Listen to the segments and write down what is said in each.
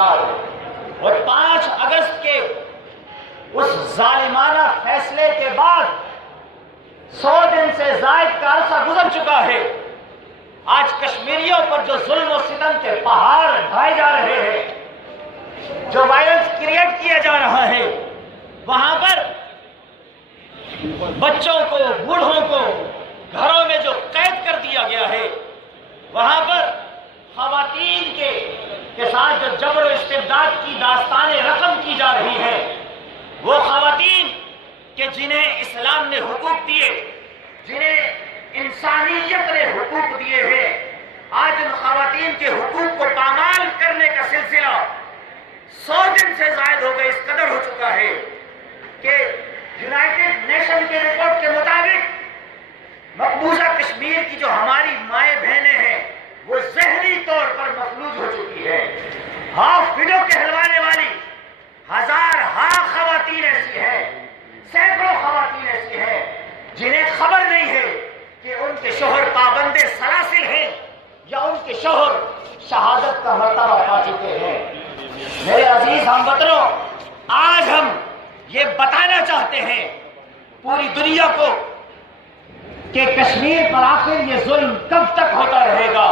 شکار ہے۔ اور 5 اگست کے اس ظالمانہ فیصلے کے بعد 100 دن سے زائد کا عرصہ گزر چکا ہے۔ آج کشمیریوں پر جو ظلم و ستم کے پہاڑ ڈھائے جا رہے ہیں، جو وائلنس کریٹ کیا جا رہا ہے، وہاں پر بچوں کو، بوڑھوں کو گھروں میں جو قید کر دیا گیا ہے، وہاں پر خواتین کے ساتھ جو جبر و استبداد کی داستانیں رقم کی جا رہی ہے، وہ خواتین کہ جنہیں اسلام نے حقوق دیے، جنہیں انسانیت نے حقوق دیے ہیں، آج ان خواتین کے حقوق کو پامال کرنے کا سلسلہ 100 دن سے زائد ہو گئے، اس قدر ہو چکا ہے کہ یونائٹڈ نیشن کے رپورٹ کے مطابق مقبوضہ کشمیر کی جو ہماری مائیں بہنیں ہیں وہ ذہنی طور پر مفلوج ہو چکی ہے۔ ہاف وڈو کہلوانے والی ہزارہا خواتین ایسی ہیں، سینکڑوں خواتین ایسی ہیں جنہیں خبر نہیں ہے کہ ان کے شوہر پابند سلاسل ہیں یا ان کے شوہر شہادت کا مرتبہ پا چکے ہیں۔ میرے عزیز ہم وطنوں، آج ہم یہ بتانا چاہتے ہیں پوری دنیا کو کہ کشمیر پر آخر یہ ظلم کب تک ہوتا رہے گا،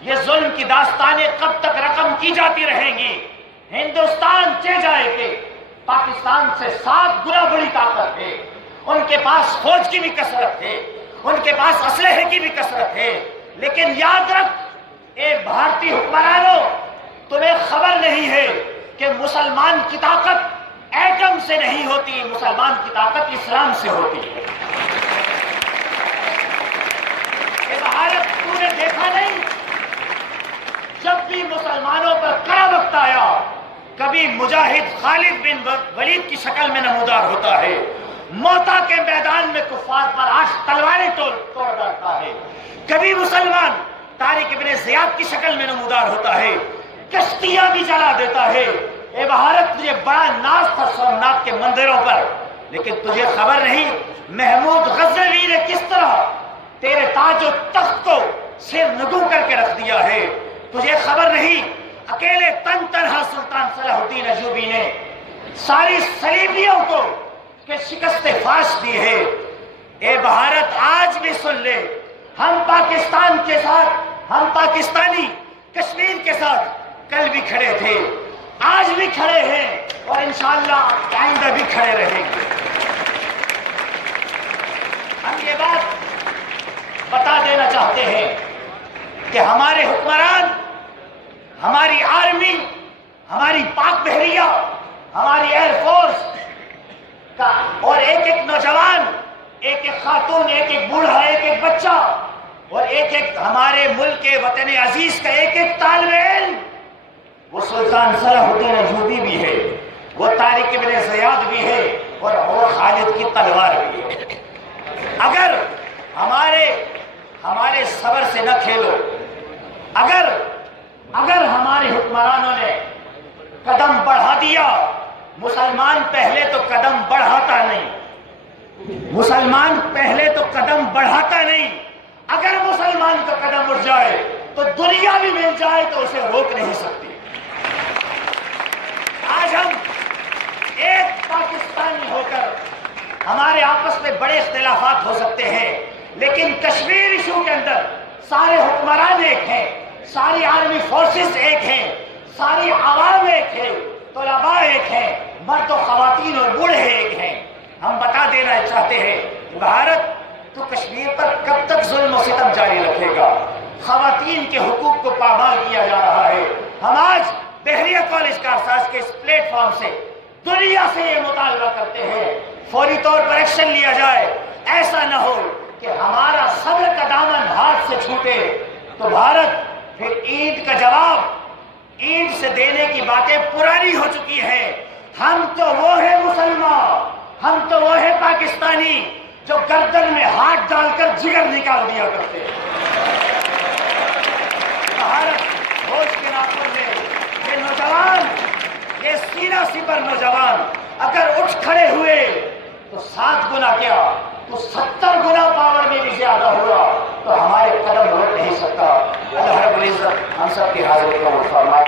یہ ظلم کی داستانیں کب تک رقم کی جاتی رہیں گی۔ ہندوستان چہ جائے کہ پاکستان سے 7 گنا بڑی طاقت ہے، ان کے پاس فوج کی بھی کثرت ہے، ان کے پاس اسلحے کی بھی کثرت ہے، لیکن یاد رکھ اے بھارتی حکمرانوں، تمہیں خبر نہیں ہے کہ مسلمان کی طاقت ایٹم سے نہیں ہوتی، مسلمان کی طاقت اسلام سے ہوتی ہے۔ اے بھارت، تو نے دیکھا نہیں جب بھی مسلمانوں پر کڑا وقت آیا، کبھی مجاہد خالد بن ولید کی شکل میں نمودار ہوتا ہے، موتا کے میدان میں کفار پر 8 تلواریں توڑ ڈالتا ہے، کبھی مسلمان طارق ابن زیاد کی شکل میں نمودار ہوتا ہے، کشتیاں بھی جلا دیتا ہے۔ اے بھارت، تجھے بڑا ناز تھا سومناتھ کے مندروں پر، لیکن تجھے خبر نہیں محمود غزنوی نے کس طرح تیرے تاج و تخت کو سر نگو کر کے رکھ دیا ہے۔ تجھے خبر نہیں اکیلے تن تنہا سلطان صلاح الدین ایوبی نے ساری صلیبیوں کو کہ شکست فاش دی ہے۔ اے بھارت، آج بھی سن لے، ہم پاکستان کے ساتھ، ہم پاکستانی کشمیر کے ساتھ کل بھی کھڑے تھے، آج بھی کھڑے ہیں اور انشاءاللہ آئندہ بھی کھڑے رہیں گے۔ ہم یہ بات بتا دینا چاہتے ہیں کہ ہمارے حکمران، ہماری آرمی، ہماری پاک بحریہ، ہماری ایئر فورس کا اور ایک ایک نوجوان، ایک ایک خاتون، ایک ایک بوڑھا، ایک ایک بچہ اور ایک ایک ہمارے ملک کے وطن عزیز کا ایک ایک طالب علم، وہ سلطان صلاح الدین ایوبی بھی ہے، وہ طارق ابن زیاد بھی ہے اور وہ خالد کی تلوار بھی ہے۔ اگر ہمارے صبر سے نہ کھیلو، اگر ہمارے حکمرانوں نے قدم بڑھا دیا، مسلمان پہلے تو قدم بڑھاتا نہیں، مسلمان پہلے تو قدم بڑھاتا نہیں، اگر مسلمان کا قدم اٹھ جائے تو دنیا بھی مل جائے تو اسے روک نہیں سکتی۔ آج ہم ایک پاکستانی ہو کر ہمارے آپس میں بڑے اختلافات ہو سکتے ہیں، لیکن کشمیر ایشو کے اندر سارے حکمران ایک ہیں، ساری آرمی فورسز ایک ہیں، ساری عوام ایک ہے، طلباء ایک ہیں، مرد و خواتین اور بوڑھے ایک ہیں۔ ہم بتا دینا چاہتے ہیں بھارت، تو کشمیر پر کب تک ظلم و ستم جاری رکھے گا؟ خواتین کے حقوق کو پامال کیا جا رہا ہے۔ ہم آج بحریہ کالج کارساز کے اس پلیٹ فارم سے دنیا سے یہ مطالبہ کرتے ہیں فوری طور پر ایکشن لیا جائے، ایسا نہ ہو کہ ہمارا صبر کا دامن ہاتھ سے چھوٹے تو بھارت پھر اینٹ کا جواب اینٹ سے دینے کی باتیں پرانی ہو چکی ہیں۔ ہم تو وہ ہیں مسلمان، ہم تو وہ ہیں پاکستانی جو گردن میں ہاتھ ڈال کر جگر نکال دیا کرتے ہیں۔ بھارت ہوش کے ناخن میں یہ نوجوان، یہ سینہ سپر نوجوان اگر اٹھ کھڑے ہوئے تو 7 گنا کیا تو 70 گنا پاور میں بھی زیادہ ہوا تو ہمارے قدم روک نہیں سکتا۔ اللہ رب العزت ہم سب کی حاضری کو فرمائے۔